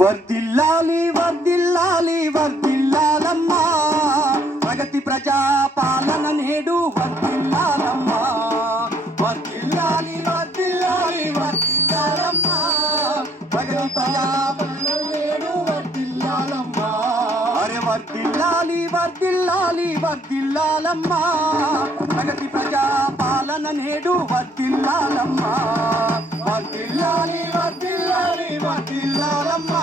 వర్దిల్లాలి వర్దిల్లాలి వర్దిల్లాలమ్మా ప్రగతి ప్రజా పాలన నేడు వర్దిల్లాలమ్మా వర్దిల్లాలి వర్దిల్లాలి వర్దిల్లాలమ్మా ప్రగతి ప్రజా పాలన నేడు వర్దిల్లాలమ్మా అరే వర్దిల్లాలి వర్దిల్లాలి వర్దిల్లాలమ్మా ప్రగతి ప్రజా పాలన నేడు వర్దిల్లాలమ్మా వర్దిల్లాలి மாற்றில்லாதம்மா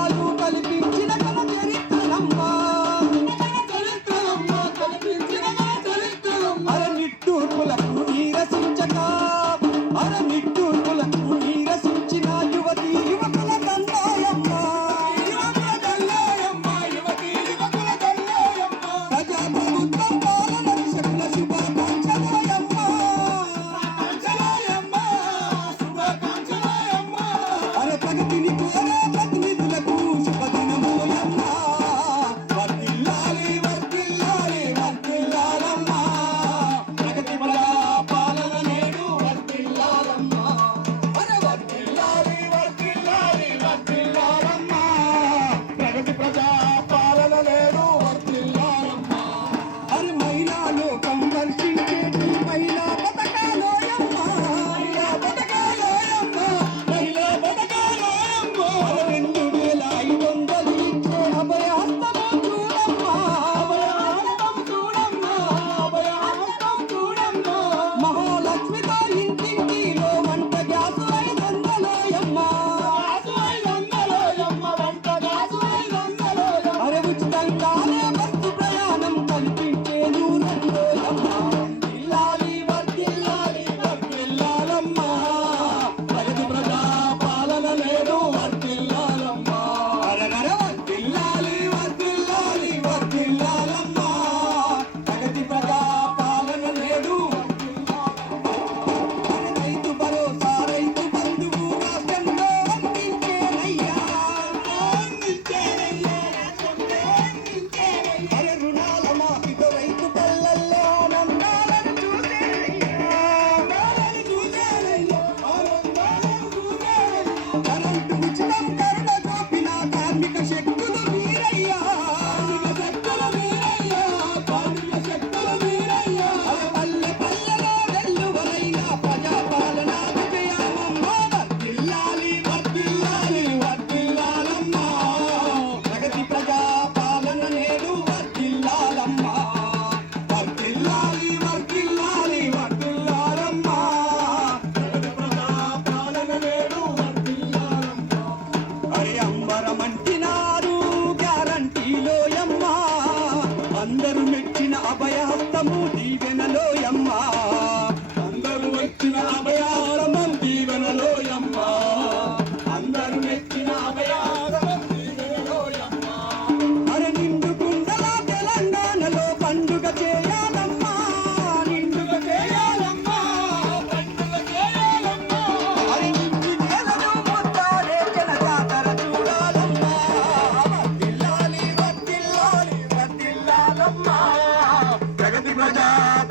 i'll be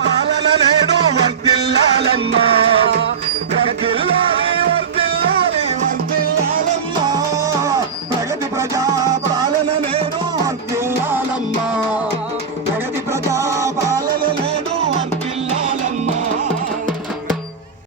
పాలన నేడు వర్తిల్లాలమ్మా. వర్దిల్లాలి వర్దిల్లాలి వర్దిల్లాలమ్మా ప్రగతి ప్రజా పాలన నేడు వర్దిల్లాలమ్మా ప్రగతి ప్రజా